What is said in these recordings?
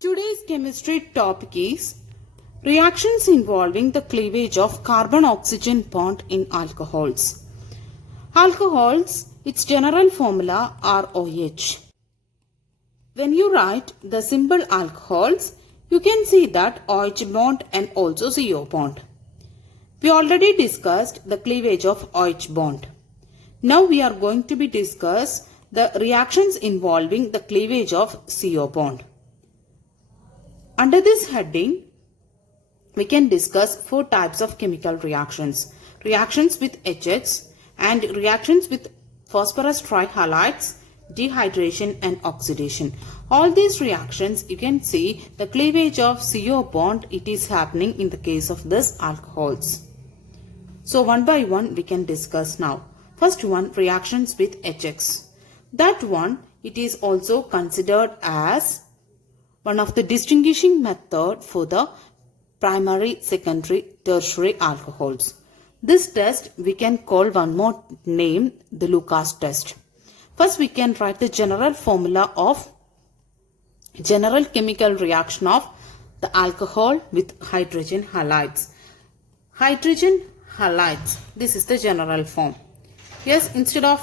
Today's chemistry topic is reactions involving the cleavage of carbon-oxygen bond in alcohols. Alcohols, its general formula are OH. When you write the symbol alcohols, you can see that OH bond and also CO bond. We already discussed the cleavage of OH bond. Now we are going to be discuss the reactions involving the cleavage of CO bond. Under this heading, we can discuss four types of chemical reactions. Reactions with HX and reactions with phosphorus trihalides, dehydration and oxidation. All these reactions, you can see the cleavage of CO bond, it is happening in the case of this alcohols. So one by one we can discuss now. First one, reactions with HX. That one, it is also considered as one of the distinguishing method for the primary, secondary, tertiary alcohols. This test we can call one more name, the Lucas test. First we can write the general formula of general chemical reaction of the alcohol with hydrogen halides. Hydrogen halides, this is the general form. Yes, instead of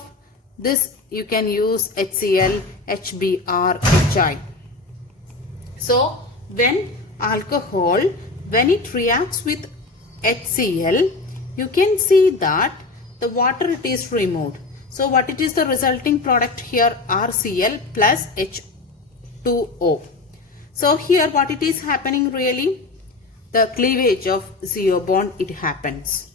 this you can use HCl, HBr, HI. So, when alcohol, when it reacts with HCl, you can see that the water it is removed. So, what it is the resulting product here? RCl plus H2O. So, here what it is happening really? The cleavage of CO bond, it happens.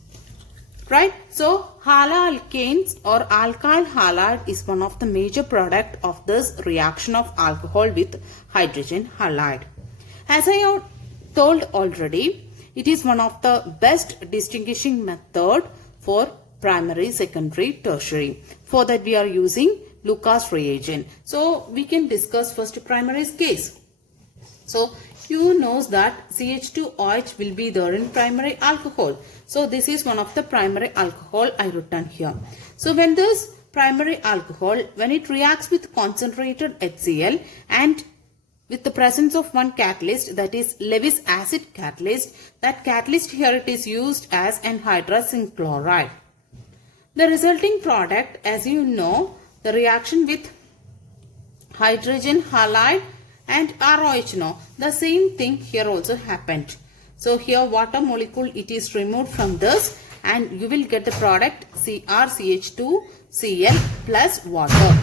Right? So, haloalkanes or alkyl halide is one of the major product of this reaction of alcohol with hydrogen halide. As I have told already, it is one of the best distinguishing method for primary, secondary, tertiary. For that we are using Lucas reagent. So, we can discuss first primary case. So, you knows that CH2OH will be there in primary alcohol. So, this is one of the primary alcohol I written here. So, when this primary alcohol, when it reacts with concentrated HCl and with the presence of one catalyst, that is Lewis acid catalyst, that catalyst here it is used as anhydrous zinc chloride. The resulting product, as you know, the reaction with hydrogen halide and ROH, no, the same thing here also happened. So here water molecule it is removed from this and you will get the product CrCH2Cl plus water.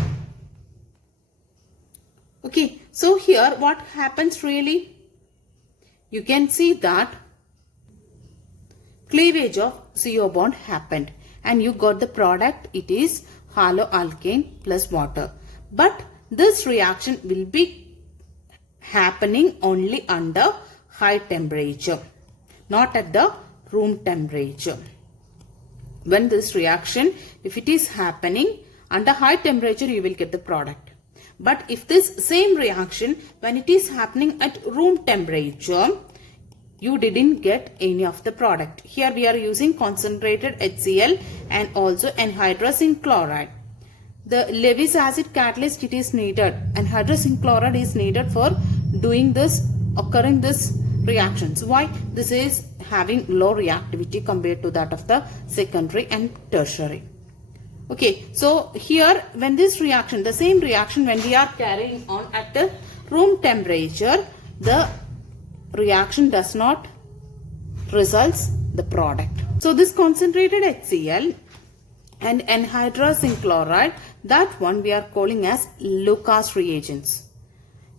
Okay, so here what happens really? You can see that cleavage of CO bond happened and you got the product, it is haloalkane plus water. But this reaction will be happening only under high temperature, not at the room temperature. When this reaction, if it is happening under high temperature, you will get the product. But if this same reaction, when it is happening at room temperature, you didn't get any of the product. Here we are using concentrated HCl and also anhydrous zinc chloride. The Lewis acid catalyst it is needed and anhydrous zinc chloride is needed for doing this, occurring this reactions. Why? This is having low reactivity compared to that of the secondary and tertiary. Okay, so here when this reaction, the same reaction when we are carrying on at the room temperature, the reaction does not results the product. So this concentrated HCl and anhydrous zinc chloride, that one we are calling as Lucas reagents.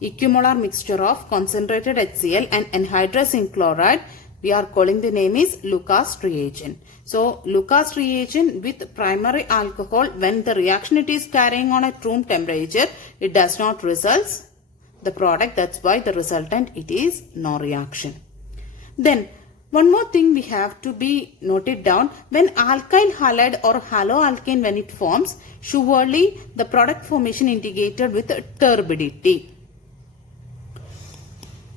Equimolar mixture of concentrated HCl and anhydrous zinc chloride, we are calling the name is Lucas reagent. So, Lucas reagent with primary alcohol, when the reaction it is carrying on at room temperature, it does not results the product. That's why the resultant it is no reaction. Then, one more thing we have to be noted down, when alkyl halide or haloalkane when it forms, surely the product formation indicated with turbidity.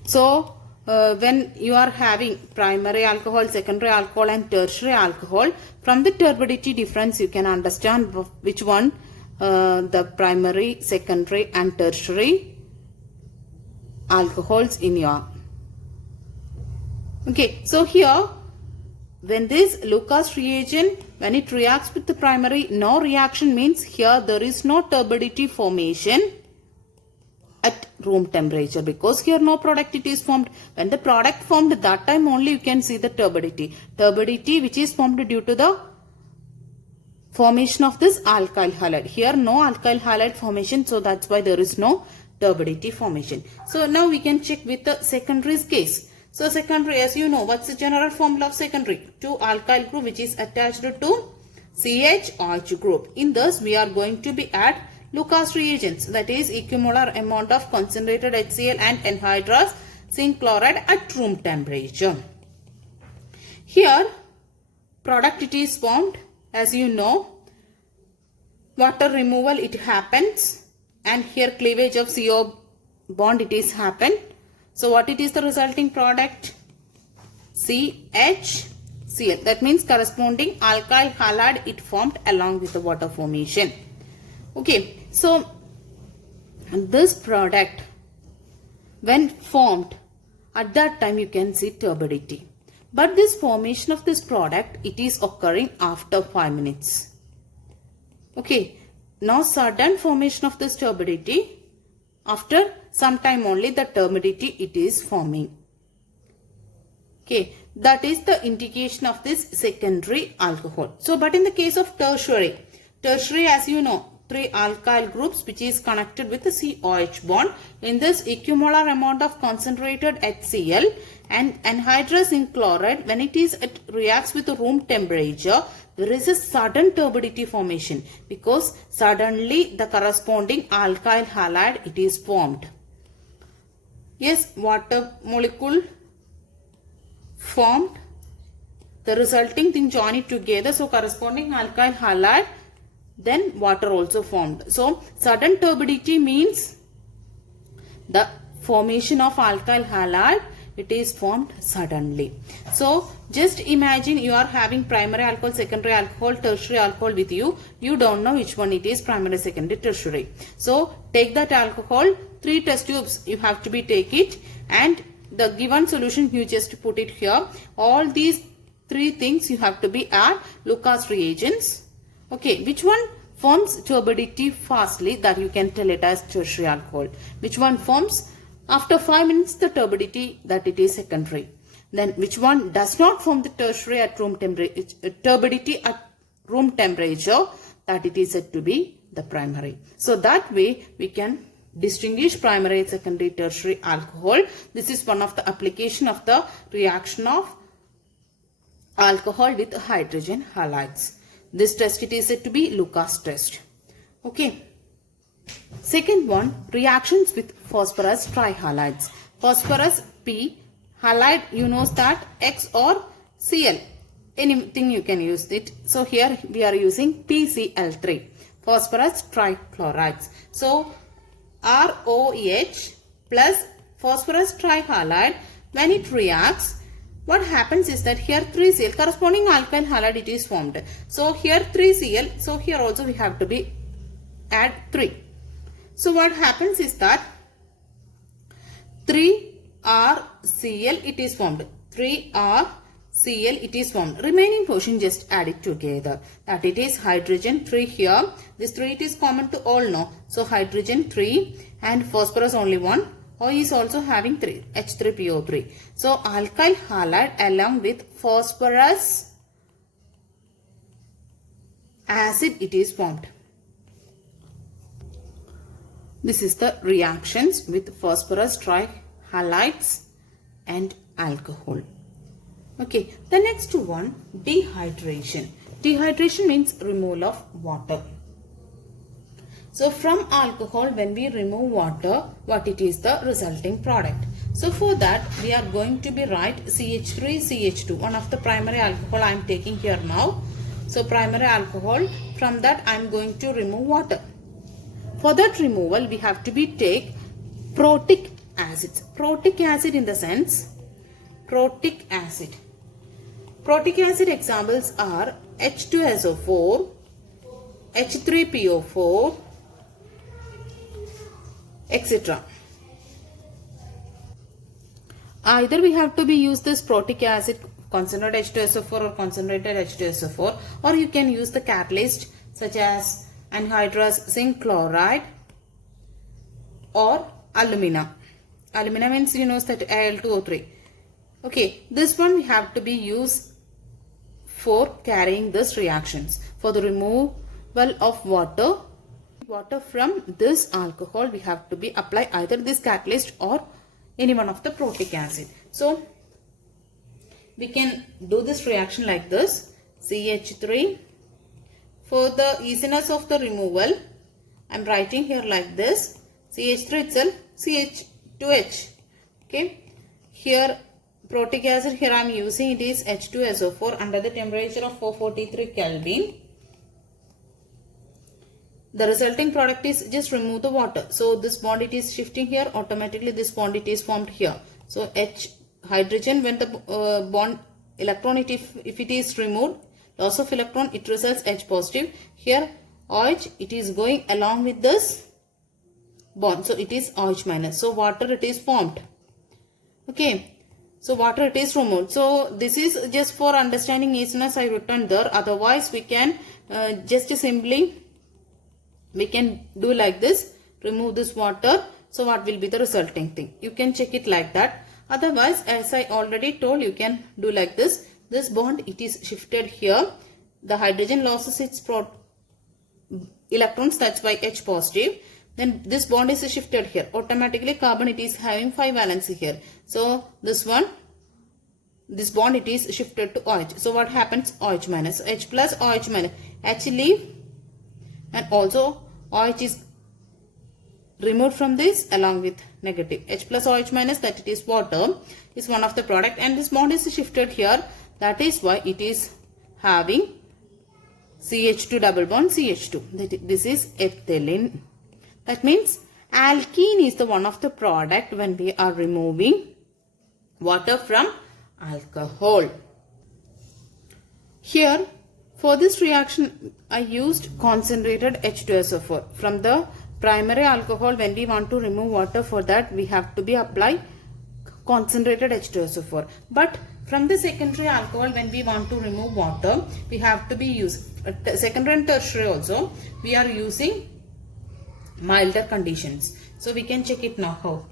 So, when you are having primary alcohol, secondary alcohol and tertiary alcohol, from the turbidity difference you can understand which one the primary, secondary and tertiary alcohols in your. Okay, so here when this Lucas reagent, when it reacts with the primary, no reaction means here there is no turbidity formation at room temperature, because here no product it is formed. When the product formed, that time only you can see the turbidity. Turbidity which is formed due to the formation of this alkyl halide. Here no alkyl halide formation, so that's why there is no turbidity formation. So now we can check with the secondary case. So secondary, as you know, what's the general formula of secondary? 2 alkyl group which is attached to CHOH group. In this we are going to be add Lucas reagents, that is equimolar amount of concentrated HCl and anhydrous zinc chloride at room temperature. Here product it is formed, as you know, water removal it happens, and here cleavage of CO bond it is happened. So what it is the resulting product? CHCl. That means corresponding alkyl halide it formed along with the water formation. Okay, so this product when formed, at that time you can see turbidity. But this formation of this product, it is occurring after 5 minutes. Okay, now sudden formation of this turbidity, after some time only the turbidity it is forming. Okay, that is the indication of this secondary alcohol. So, but in the case of tertiary as you know, 3 alkyl groups which is connected with the COH bond. In this equimolar amount of concentrated HCl and anhydrous zinc chloride, when it reacts with the room temperature, there is a sudden turbidity formation, because suddenly the corresponding alkyl halide it is formed. Yes, water molecule formed, the resulting thing join it together, so corresponding alkyl halide, then water also formed. So sudden turbidity means the formation of alkyl halide, it is formed suddenly. So just imagine you are having primary alcohol, secondary alcohol, tertiary alcohol with you. You don't know which one it is, primary, secondary, tertiary. So take that alcohol, 3 test tubes you have to be take it, and the given solution you just put it here. All these 3 things you have to be add Lucas reagents. Okay, which one forms turbidity fastly, that you can tell it as tertiary alcohol. Which one forms after 5 minutes the turbidity, that it is secondary. Then which one does not form the tertiary at room temperature, turbidity at room temperature, that it is said to be the primary. So that way we can distinguish primary, secondary, tertiary alcohol. This is one of the application of the reaction of alcohol with hydrogen halides. This test it is said to be Lucas test. Okay. Second one, reactions with phosphorus trihalides. Phosphorus P, halide you know that X or Cl. Anything you can use it. So here we are using PCl3, phosphorus trichlorides. So ROH plus phosphorus trihalide, when it reacts, what happens is that here 3Cl, corresponding alkyl halide it is formed. So here 3Cl, so here also we have to be add 3. So what happens is that 3RCl it is formed. 3RCl it is formed. Remaining portion just add it together. That it is hydrogen 3 here. This 3 it is common to all now. So hydrogen 3 and phosphorus only 1. O is also having 3, H3PO3. So alkyl halide along with phosphorus acid it is formed. This is the reactions with phosphorus trihalides and alcohol. Okay, the next one, dehydration. Dehydration means removal of water. So from alcohol, when we remove water, what it is the resulting product. So for that we are going to be write CH3CH2, one of the primary alcohol I am taking here now. So primary alcohol, from that I am going to remove water. For that removal we have to be take protic acids. Protic acid in the sense, protic acid. Protic acid examples are H2SO4, H3PO4, etc. Either we have to be use this protic acid concentrated H2SO4 or concentrated H2SO4, or you can use the catalyst such as anhydrous zinc chloride or alumina. Alumina means you know that Al2O3. Okay, this one we have to be used for carrying this reactions. For the removal of water from this alcohol, we have to be apply either this catalyst or any one of the protic acid. So we can do this reaction like this. CH3. For the easiness of the removal, I am writing here like this. CH3 itself, CH2H. Okay. Here protic acid, here I am using it is H2SO4 under the temperature of 443 Kelvin. The resulting product is just remove the water. So this bond it is shifting here, automatically this bond it is formed here. So H hydrogen, when the bond electron if it is removed, loss of electron, it results H positive. Here OH it is going along with this bond, so it is OH minus. So water it is formed. Okay. So water it is removed. So this is just for understanding easiness I written there. Otherwise we can just simply we can do like this, remove this water. So what will be the resulting thing? You can check it like that. Otherwise, as I already told, you can do like this. This bond it is shifted here. The hydrogen loses its electrons, that's why H positive. Then this bond is shifted here. Automatically carbon it is having 5 valency here. So this one, this bond it is shifted to OH. So what happens? OH minus. H plus OH minus. H leave and also OH is removed from this along with negative. H plus OH minus, that it is water, is one of the product, and this bond is shifted here. That is why it is having CH2 double bond CH2. This is ethylene. That means alkene is the one of the product when we are removing water from alcohol. Here for this reaction I used concentrated H2SO4. From the primary alcohol, when we want to remove water, for that we have to be apply concentrated H2SO4. But from the secondary alcohol, when we want to remove water, we have to be use secondary and tertiary also we are using milder conditions. So we can check it now how.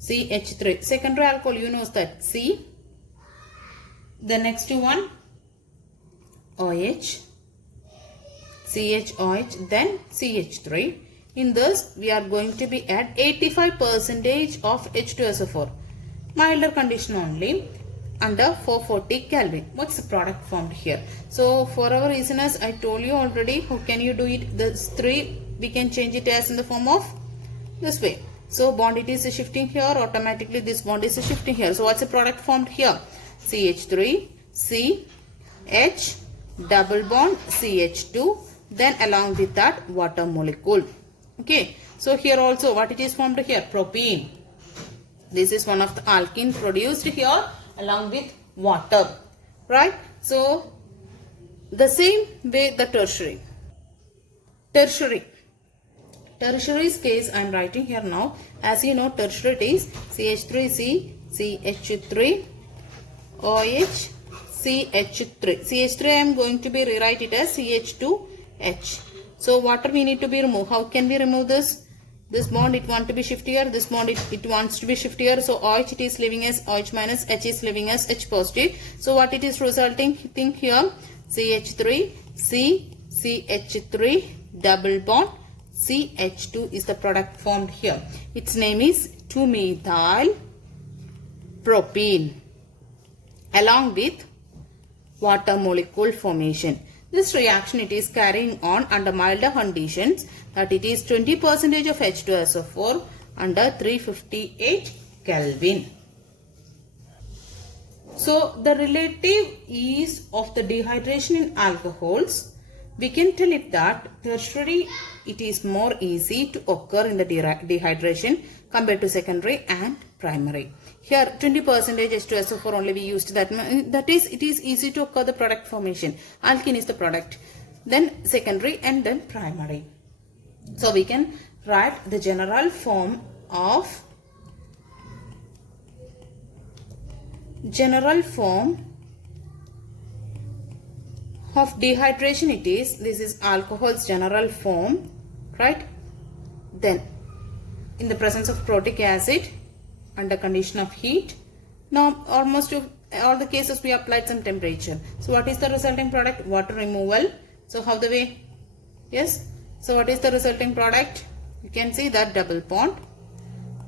CH3 secondary alcohol, you know that C, the next one OH, CHOH, then CH3. In this we are going to be at 85% of H2SO4, milder condition only, under 440 Kelvin. What's the product formed here? So for our reasoners, I told you already how can you do it. This 3 we can change it as in the form of this way. So bond it is shifting here, automatically this bond is shifting here. So what's the product formed here? CH3, C, H, double bond CH2, then along with that water molecule. Okay, so here also what it is formed here? Propene. This is one of the alkene produced here along with water, right? So the same way the tertiary. Tertiary's case I am writing here now. As you know, tertiary is CH3C, CH3, OH, CH3. CH3 I am going to be rewrite it as CH2H. So water we need to be removed. How can we remove this? This bond it want to be shift here. This bond it wants to be shift here. So OH it is leaving as OH minus, H is leaving as H positive. So what it is resulting thing here? CH3, C, CH3, double bond, CH2 is the product formed here. Its name is 2-methyl propene along with water molecule formation. This reaction it is carrying on under milder conditions, that it is 20% of H2SO4 under 358 Kelvin. So the relative ease of the dehydration in alcohols, we can tell it that tertiary it is more easy to occur in the dehydration compared to secondary and primary. Here 20% H2SO4 only we used that is it is easy to occur the product formation. Alkene is the product, then secondary and then primary. So we can write the general form of general form of dehydration it is. This is alcohol's general form, right? Then in the presence of protic acid under condition of heat, now almost to all the cases we applied some temperature. So what is the resulting product? Water removal. So how the way? Yes. So what is the resulting product? You can see that double bond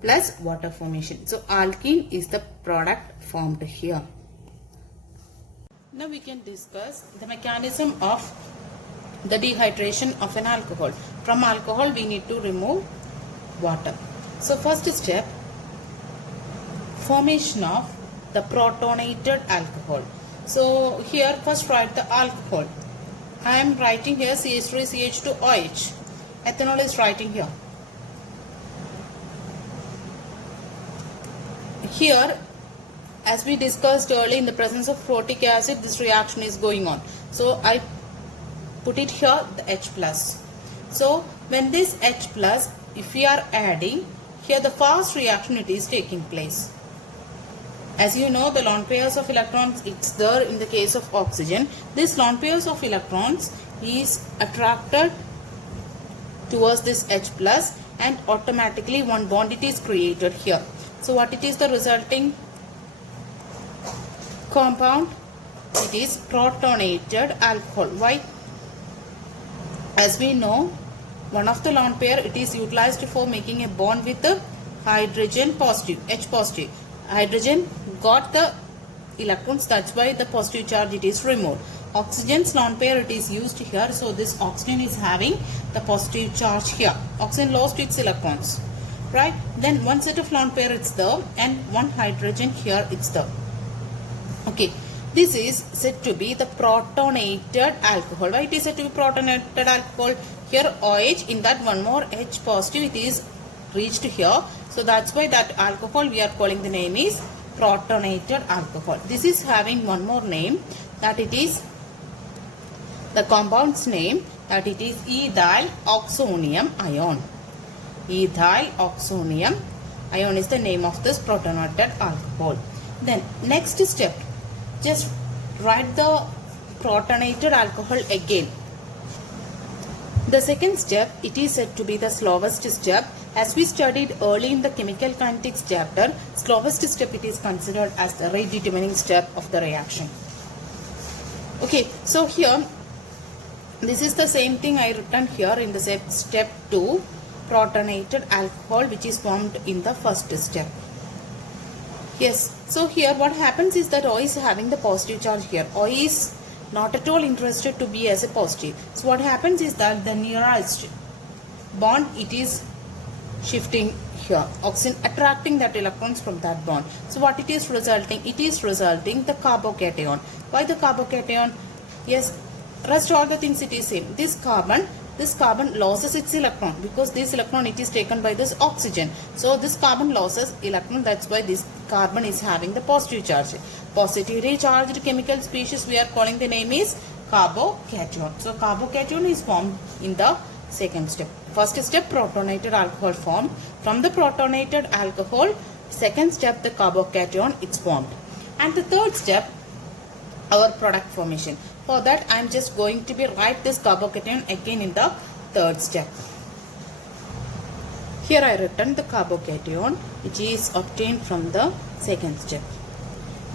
plus water formation. So alkene is the product formed here. Now we can discuss the mechanism of the dehydration of an alcohol. From alcohol we need to remove water. So first step, formation of the protonated alcohol. So here first write the alcohol. I am writing here CH3CH2OH. Ethanol is writing here. Here, as we discussed earlier, in the presence of protic acid, this reaction is going on. So I put it here, the H plus. So when this H plus, if we are adding, here the fast reaction it is taking place. As you know, the lone pairs of electrons, it's there in the case of oxygen. This lone pairs of electrons is attracted towards this H plus and automatically one bond it is created here. So what it is the resulting compound? It is protonated alcohol. Why? As we know, one of the lone pair it is utilized for making a bond with the hydrogen positive, H positive. Hydrogen got the electrons, that's why the positive charge it is removed. Oxygen's lone pair it is used here, so this oxygen is having the positive charge here. Oxygen lost its electrons, right? Then one set of lone pair it's there and one hydrogen here it's there. Okay, this is said to be the protonated alcohol. Why it is said to be protonated alcohol? Here OH, in that one more H positive it is reached here. So that's why that alcohol we are calling the name is protonated alcohol. This is having one more name, that it is the compound's name, that it is ethyl oxonium ion. Ethyl oxonium ion is the name of this protonated alcohol. Then next step, just write the protonated alcohol again. The second step, it is said to be the slowest step. As we studied early in the chemical kinetics chapter, slowest step it is considered as the rate determining step of the reaction. Okay, so here this is the same thing I written here in the step 2, protonated alcohol, which is formed in the first step. Yes, so here what happens is that O is having the positive charge here. O is not at all interested to be as a positive. So what happens is that the nearest bond it is shifting here. Oxygen attracting that electrons from that bond. So what it is resulting? It is resulting the carbocation. Why the carbocation? Yes, rest all the things it is same. This carbon loses its electron because this electron it is taken by this oxygen. So this carbon loses electron, that's why this carbon is having the positive charge. Positively charged chemical species we are calling the name is carbocation. So carbocation is formed in the second step. First step, protonated alcohol formed. From the protonated alcohol, second step the carbocation it's formed. And the third step, our product formation. For that I am just going to write this carbocation again in the third step. Here I written the carbocation which is obtained from the second step.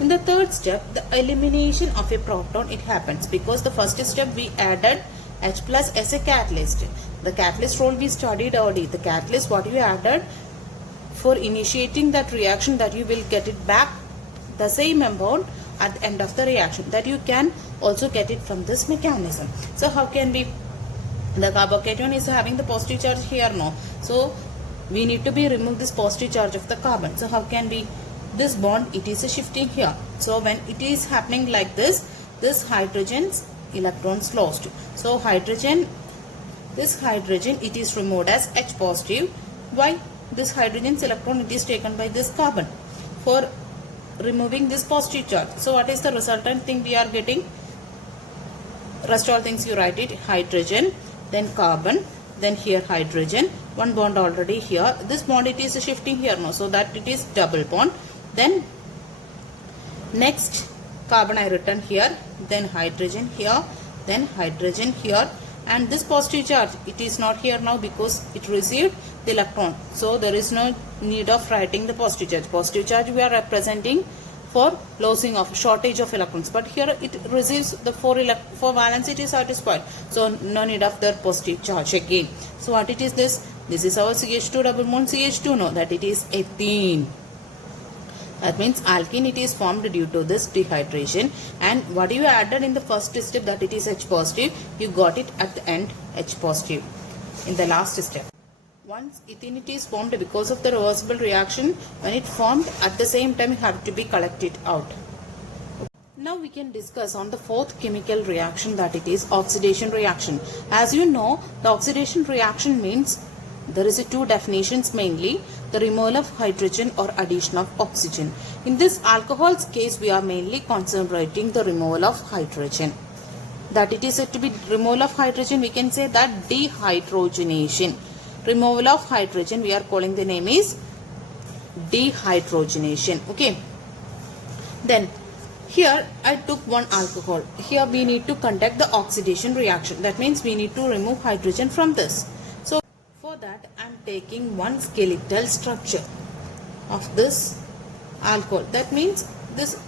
In the third step, the elimination of a proton it happens because the first step we added H plus as a catalyst. The catalyst role we studied already. The catalyst what you added for initiating that reaction, that you will get it back the same amount at the end of the reaction, that you can also get it from this mechanism. So how can we, the carbocation is having the positive charge here, no, so we need to remove this positive charge of the carbon. So how can we, this bond it is shifting here. So when it is happening like this hydrogen's electrons lost. So this hydrogen it is removed as H positive. Why? This hydrogen's electron it is taken by this carbon for removing this positive charge. So what is the resultant thing we are getting? Rest all things you write it, hydrogen, then carbon, then here hydrogen, one bond already here. This bond it is shifting here now, so that it is double bond. Then Next carbon I written here, then hydrogen here, then hydrogen here, and this positive charge, it is not here now because it received the electron. So there is no need of writing the positive charge. Positive charge we are representing for losing of shortage of electrons, but here it receives the 4 valence, it is satisfied, so no need of the positive charge again. So what it is this? This is our CH2 double bond CH2, no, that it is ethene. That means alkene, it is formed due to this dehydration, and what you added in the first step, that it is H positive, you got it at the end H positive in the last step. Once ethene it is formed because of the reversible reaction, when it formed at the same time you have to be collected out. Now we can discuss on the fourth chemical reaction, that it is oxidation reaction. As you know, the oxidation reaction means there is two definitions mainly, the removal of hydrogen or addition of oxygen. In this alcohol's case, we are mainly concentrating the removal of hydrogen. That it is said to be removal of hydrogen, we can say that dehydrogenation. Removal of hydrogen, we are calling the name is dehydrogenation. Okay. Then here I took one alcohol. Here we need to conduct the oxidation reaction. That means we need to remove hydrogen from this. So for that I am taking one skeletal structure of this alcohol. That means this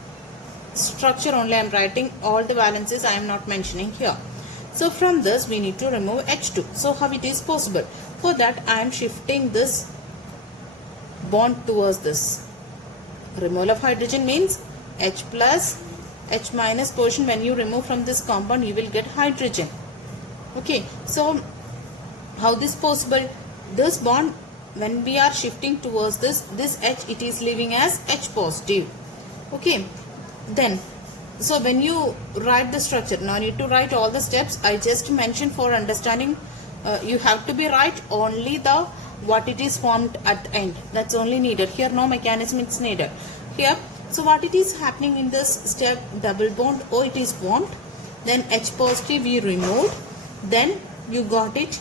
structure only I am writing, all the valences I am not mentioning here. So from this we need to remove H2. So how it is possible? For that I am shifting this bond towards this. Removal of hydrogen means H plus H minus portion, when you remove from this compound you will get hydrogen. Okay, so how this possible? This bond, when we are shifting towards this H, it is leaving as H positive. Okay, then so when you write the structure, now need to write all the steps I just mentioned for understanding. You have to be right only the what it is formed at the end, that's only needed. Here no mechanism is needed here. So what it is happening in this step, double bond O it is formed, then H positive we removed, then you got it.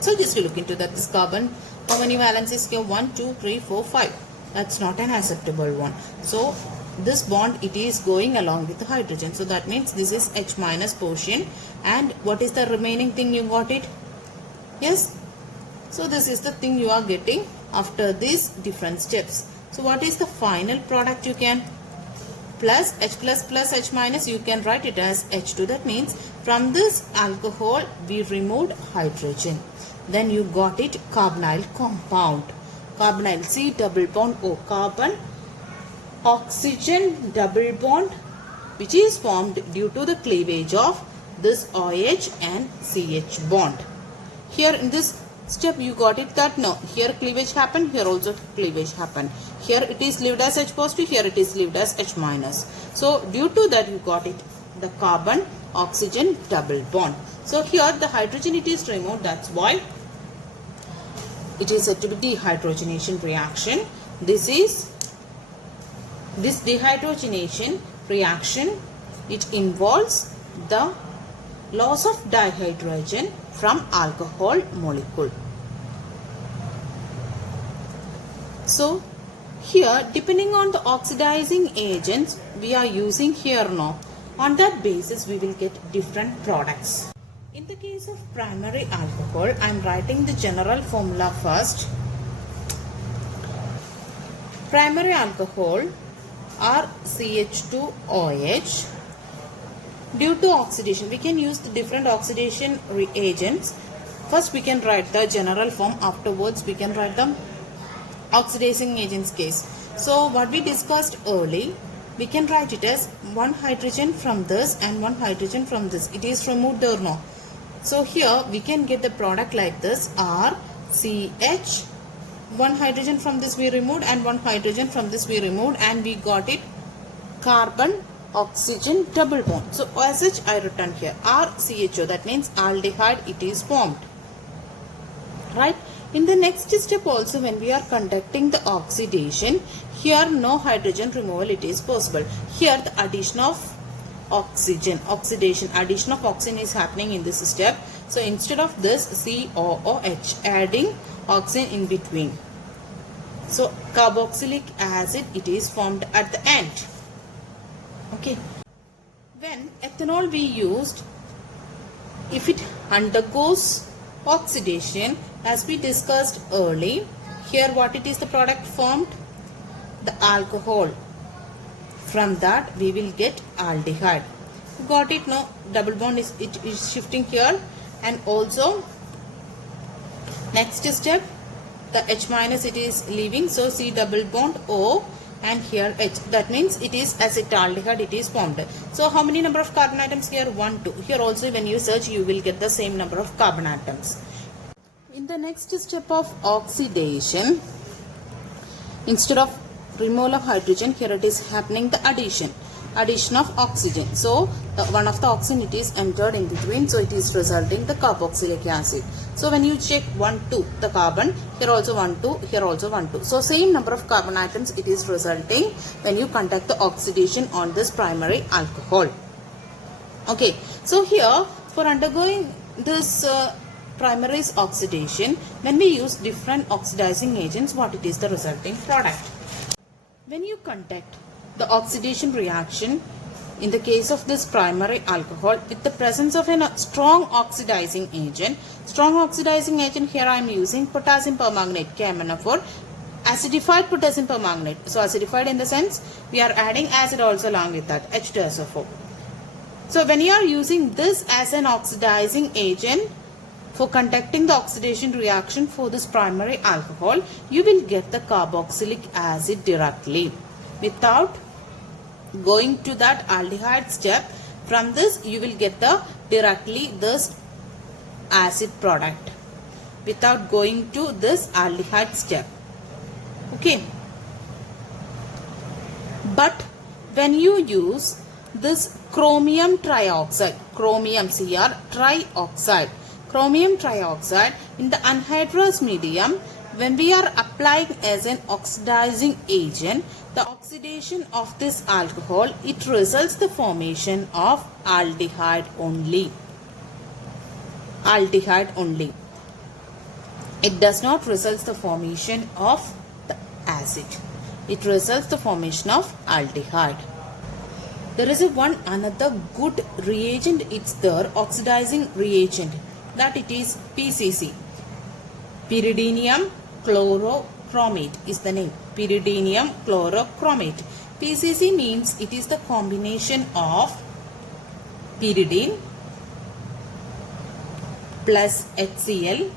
So just look into that, this carbon, how many valences here? 1 2 3 4 5. That's not an acceptable one. So this bond it is going along with the hydrogen, so that means this is H minus portion, and what is the remaining thing? You got it? Yes. So this is the thing you are getting after these different steps. So what is the final product? You can plus H minus, you can write it as H2. That means from this alcohol we removed hydrogen, then you got it carbonyl compound. Carbonyl, C double bond O, carbon oxygen double bond, which is formed due to the cleavage of this OH and CH bond. Here in this step you got it that no, here cleavage happened, here also cleavage happened. Here it is lived as H positive, here it is lived as H minus. So due to that you got it the carbon oxygen double bond. So here the hydrogen it is removed, that's why it is said to be dehydrogenation reaction. This dehydrogenation reaction, it involves the loss of dihydrogen from alcohol molecule. So here depending on the oxidizing agents we are using here now, on that basis we will get different products. In the case of primary alcohol, I am writing the general formula first. Primary alcohol are CH2OH. Due to oxidation, we can use the different oxidation reagents. First we can write the general form, afterwards we can write the oxidizing agents case. So what we discussed earlier, we can write it as one hydrogen from this and one hydrogen from this. It is removed or no. So here we can get the product like this, RCH. One hydrogen from this we removed and one hydrogen from this we removed, and we got it carbon oxygen double bond. So as such I written here RCHO, that means aldehyde it is formed. Right. In the next step also, when we are conducting the oxidation, here no hydrogen removal it is possible. Here the addition of oxygen, oxidation, addition of oxygen is happening in this step. So instead of this COOH, adding oxygen in between. So carboxylic acid it is formed at the end. Okay. When ethanol we used, if it undergoes oxidation, as we discussed earlier, here what it is the product formed? The alcohol. From that we will get aldehyde. Got it? No, double bond is shifting here, and also next step the H minus it is leaving, so C double bond O and here H, that means it is acetaldehyde it is formed. So how many number of carbon atoms here? 1, 2. Here also when you search you will get the same number of carbon atoms. In the next step of oxidation, instead of removal of hydrogen, here it is happening the addition of oxygen. So one of the oxygen it is entered in between, so it is resulting the carboxylic acid. So when you check 1, 2 the carbon, here also 1, 2, here also 1, 2. So same number of carbon atoms it is resulting when you conduct the oxidation on this primary alcohol. Okay, so here for undergoing this primary oxidation, when we use different oxidizing agents, what it is the resulting product? When you conduct the oxidation reaction in the case of this primary alcohol with the presence of a strong oxidizing agent, here I am using potassium permanganate KMnO4, acidified potassium permanganate. So acidified in the sense we are adding acid also along with that, H2SO4. So when you are using this as an oxidizing agent for conducting the oxidation reaction for this primary alcohol, you will get the carboxylic acid directly without going to that aldehyde step. From this you will get the directly this acid product without going to this aldehyde step. Okay, but when you use this chromium trioxide in the anhydrous medium, when we are applying as an oxidizing agent, the oxidation of this alcohol, it results the formation of aldehyde only. It does not result the formation of the acid. It results the formation of aldehyde. There is another good reagent, it's there, oxidizing reagent, that it is PCC. Pyridinium chlorochromate is the name. Pyridinium chlorochromate. PCC means it is the combination of pyridine plus HCl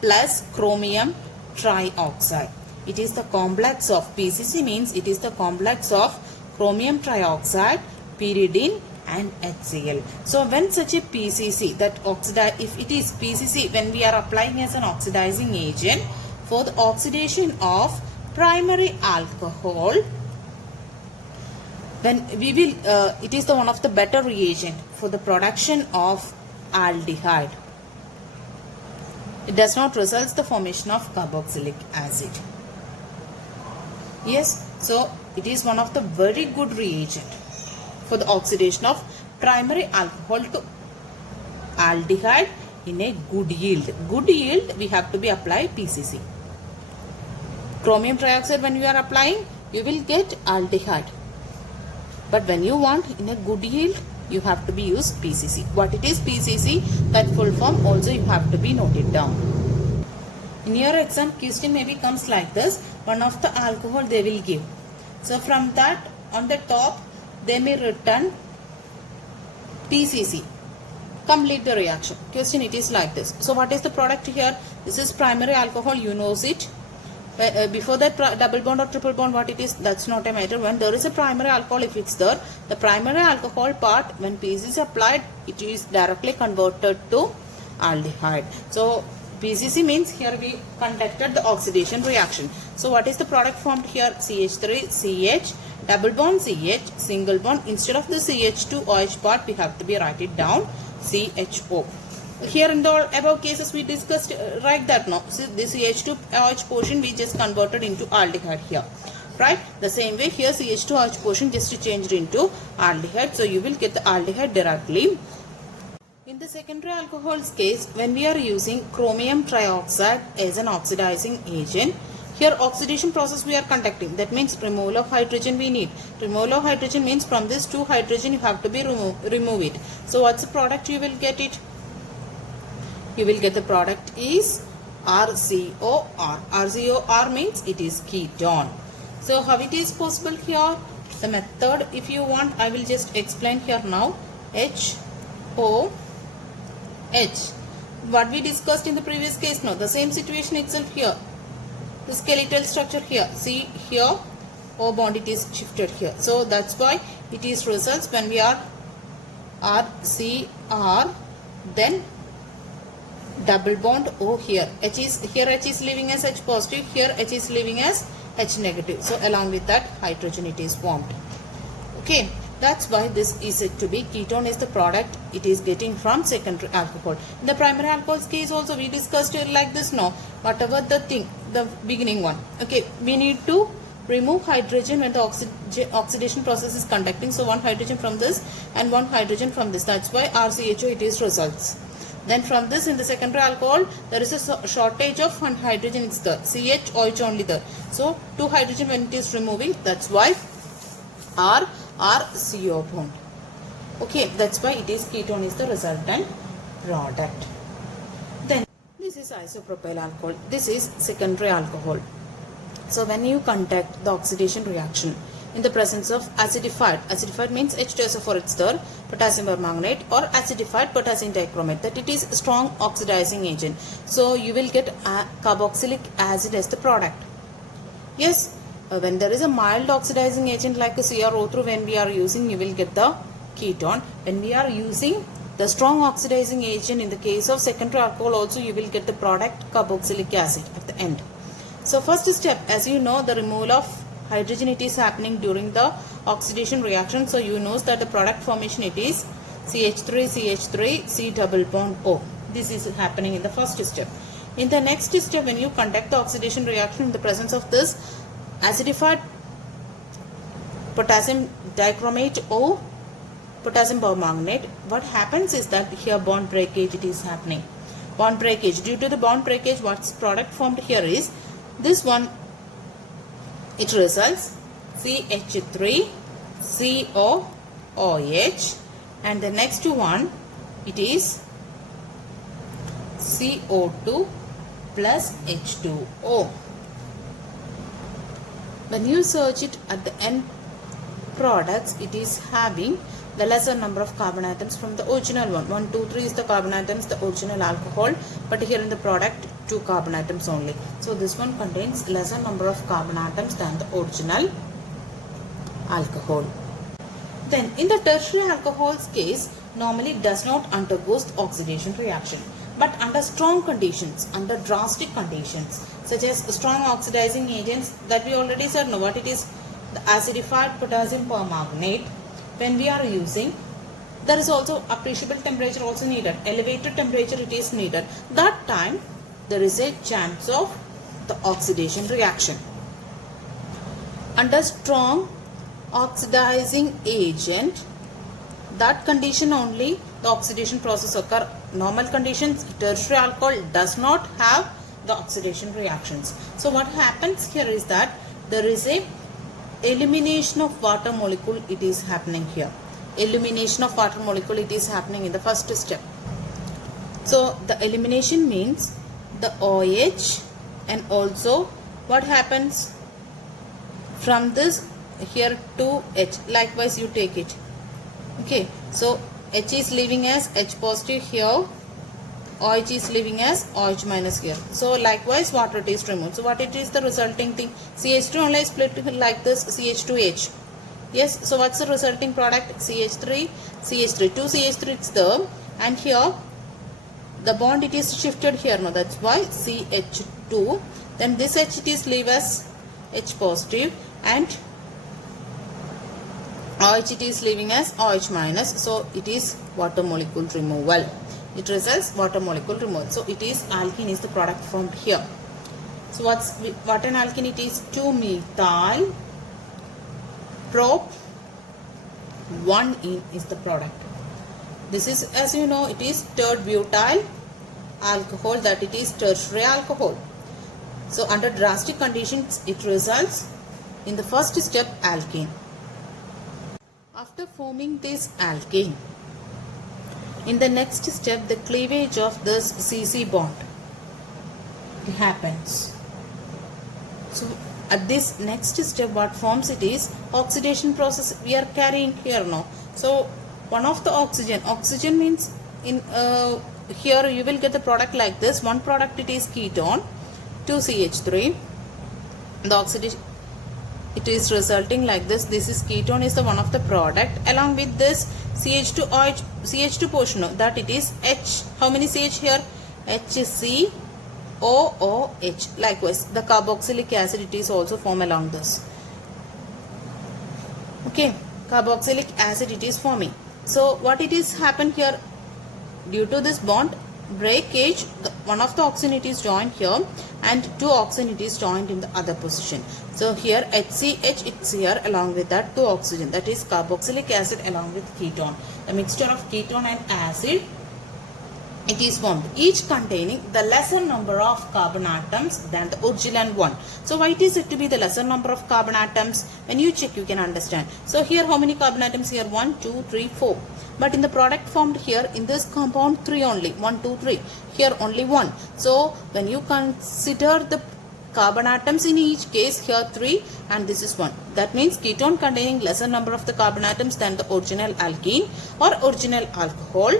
plus chromium trioxide. It is the complex of PCC means it is the complex of chromium trioxide, pyridine and HCl. So when such a PCC that oxidize, if it is PCC when we are applying as an oxidizing agent for the oxidation of primary alcohol, then we will it is the one of the better reagent for the production of aldehyde. It does not result the formation of carboxylic acid. Yes, so it is one of the very good reagent for the oxidation of primary alcohol to aldehyde in a good yield. Good yield we have to be apply PCC. Chromium trioxide when you are applying you will get aldehyde. But when you want in a good yield you have to be use PCC. What it is PCC, that full form also you have to be noted down. In your exam question maybe comes like this, one of the alcohol they will give. So from that on the top they may written PCC. Complete the reaction. Question it is like this. So what is the product here? This is primary alcohol, you knows it. Before that double bond or triple bond what it is, that's not a matter. When there is a primary alcohol, if it's there, the primary alcohol part when PCC is applied, it is directly converted to aldehyde. So PCC means here we conducted the oxidation reaction. So what is the product formed here? CH3, CH, double bond CH, single bond. Instead of the CH2 OH part we have to be write it down CHO. Here in the above cases we discussed right that now. So this CH2 OH portion we just converted into aldehyde here. Right? The same way here CH2 OH portion just changed into aldehyde. So you will get the aldehyde directly. In the secondary alcohols case, when we are using chromium trioxide as an oxidizing agent, Here oxidation process we are conducting. That means removal of hydrogen we need. Removal of hydrogen means from this 2 hydrogen you have to be remove it. So what's the product you will get it? You will get the product is RCOR. RCOR means it is ketone. So how it is possible here? The method, if you want, I will just explain here now. HOH. What we discussed in the previous case, no, the same situation itself here. The skeletal structure here, see here, O bond it is shifted here. So that's why it is results when we are RCR, then double bond O here. H is leaving as H positive, here H is leaving as H negative. So along with that hydrogen it is formed. Okay, that's why this is said to be ketone is the product it is getting from secondary alcohol. In the primary alcohol's case also we discussed it like this, no, whatever the thing, the beginning one. Okay, we need to remove hydrogen when the oxidation process is conducting. So one hydrogen from this and one hydrogen from this. That's why RCHO it is results. Then from this in the secondary alcohol there is a shortage of one hydrogen, it's the CHOH only there. So 2 hydrogen when it is removing, that's why RCO bond. Okay, that's why it is ketone is the resultant product. Then this is isopropyl alcohol. This is secondary alcohol. So when you conduct the oxidation reaction in the presence of acidified means H2SO4 it's there, potassium permanganate, or acidified potassium dichromate, that it is strong oxidizing agent. So you will get carboxylic acid as the product. Yes, when there is a mild oxidizing agent like a CrO2 when we are using, you will get the ketone. When we are using the strong oxidizing agent in the case of secondary alcohol also, you will get the product carboxylic acid at the end. So first step, as you know, the removal of hydrogen it is happening during the oxidation reaction. So you know that the product formation it is CH3 C double bond O. This is happening in the first step. In the next step, when you conduct the oxidation reaction in the presence of this acidified potassium dichromate or potassium permanganate, what happens is that here bond breakage it is happening. Bond breakage, due to the bond breakage, what's product formed here is this one, it results CH3 COOH, and the next one it is CO2 plus H2O. When you search it at the end products, it is having the lesser number of carbon atoms from the original one. 1, 2, 3 is the carbon atoms, the original alcohol, but here in the product 2 carbon atoms only. So this one contains lesser number of carbon atoms than the original alcohol. Then in the tertiary alcohol's case, normally it does not undergo the oxidation reaction, but under strong conditions, under drastic conditions such as strong oxidizing agents that we already said, no, what it is, the acidified potassium permanganate, when we are using, there is also appreciable temperature also needed, elevated temperature it is needed. That time there is a chance of the oxidation reaction. Under strong oxidizing agent, that condition only the oxidation process occur. Normal conditions, tertiary alcohol does not have the oxidation reactions. So what happens here is that there is a elimination of water molecule it is happening here. Elimination of water molecule it is happening in the first step. So the elimination means the OH, and also what happens from this here to H, likewise you take it. Okay, so H is leaving as H positive here, OH is leaving as OH minus here. So likewise water it is removed. So what it is the resulting thing? CH2 only split like this, CH2H. Yes, so what's the resulting product? CH3, 2 CH3 it's there, and here the bond it is shifted here now, that's why CH2. Then this H it is leave as H positive, and OH it is leaving as OH minus. So it is water molecule removal. It results water molecule removal. So it is alkene is the product formed here. So what an alkene it is? 2-methyl prop 1-ene is the product. This is, as you know, it is third butyl alcohol, that it is tertiary alcohol. So under drastic conditions, it results in the first step alkane. After forming this alkane, in the next step, the cleavage of this CC bond happens. So at this next step, what forms it is oxidation process we are carrying here now. So one of the oxygen means in here you will get the product like this. One product it is ketone, 2CH3. The oxidation it is resulting like this. This is ketone is the one of the product. Along with this CH2OH, CH2 portion that it is H. How many CH here? HCOOH. Likewise, the carboxylic acid it is also formed along this. Okay, carboxylic acid it is forming. So what it is happen here? Due to this bond breakage, one of the oxygen it is joined here and two oxygen it is joined in the other position. So here HCH it's here along with that two oxygen, that is carboxylic acid along with ketone. The mixture of ketone and acid it is formed, each containing the lesser number of carbon atoms than the original one. So why it is said to be the lesser number of carbon atoms? When you check you can understand. So here how many carbon atoms here? 1, 2, 3, 4. But in the product formed here in this compound 3 only. 1, 2, 3. Here only 1. So when you consider the carbon atoms in each case, here 3 and this is 1. That means ketone containing lesser number of the carbon atoms than the original alkene or original alcohol.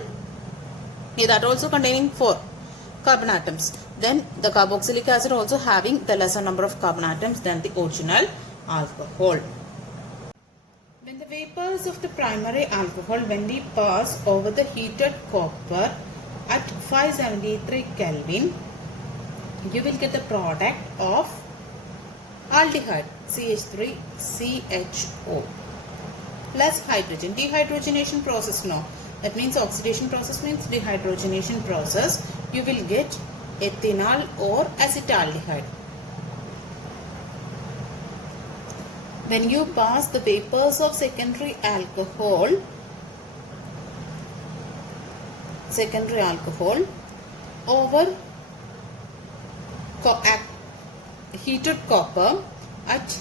That also containing 4 carbon atoms. Then the carboxylic acid also having the lesser number of carbon atoms than the original alcohol. When the vapors of the primary alcohol, when we pass over the heated copper at 573 Kelvin, you will get the product of aldehyde CH3CHO plus hydrogen. Dehydrogenation process now. That means oxidation process means dehydrogenation process. You will get ethanol or acetaldehyde. When you pass the vapors of secondary alcohol over heated copper at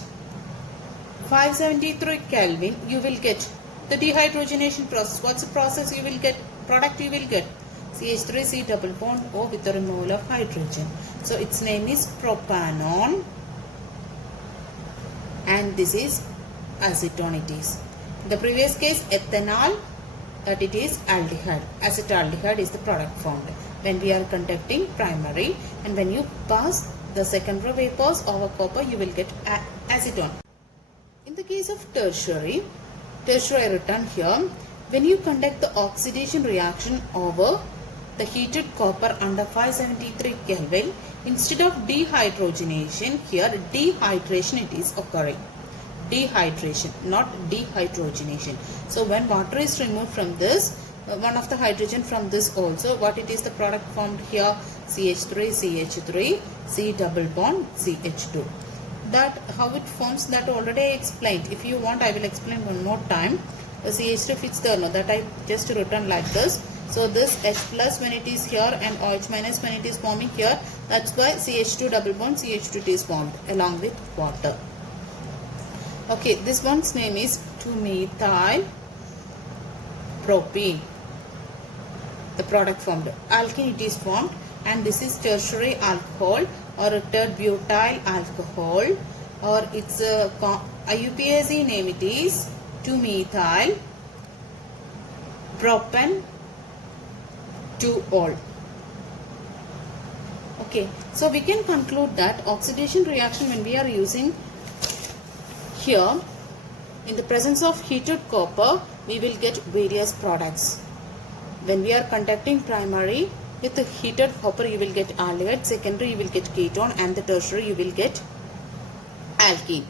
573 Kelvin, you will get the dehydrogenation process. What's the process you will get? Product you will get CH3C double bond O with the removal of hydrogen. So its name is propanone and this is acetone it is. In the previous case ethanol, that it is aldehyde. Acetaldehyde is the product formed when we are conducting primary, and when you pass the secondary vapors over copper you will get acetone. In the case of tertiary written here, when you conduct the oxidation reaction over the heated copper under 573 Kelvin, instead of dehydrogenation, here dehydration it is occurring. Dehydration, not dehydrogenation. So when water is removed from this, one of the hydrogen from this also, what it is the product formed here? CH3CH3 C double bond CH2. That how it forms, that already I explained. If you want I will explain one more time. The CH2 fits there, no, that I just written like this. So this H plus when it is here and OH minus when it is forming here, that's why CH2 double bond CH2 is formed along with water. Okay, this one's name is 2-methyl propene. The product formed. Alkene it is formed, and this is tertiary alcohol or a third butyl alcohol, or its IUPAC name it is 2-methyl propan 2-ol. Okay, so we can conclude that oxidation reaction when we are using here in the presence of heated copper, we will get various products. When we are conducting primary with the heated copper, you will get aldehyde, secondary you will get ketone, and the tertiary you will get alkene.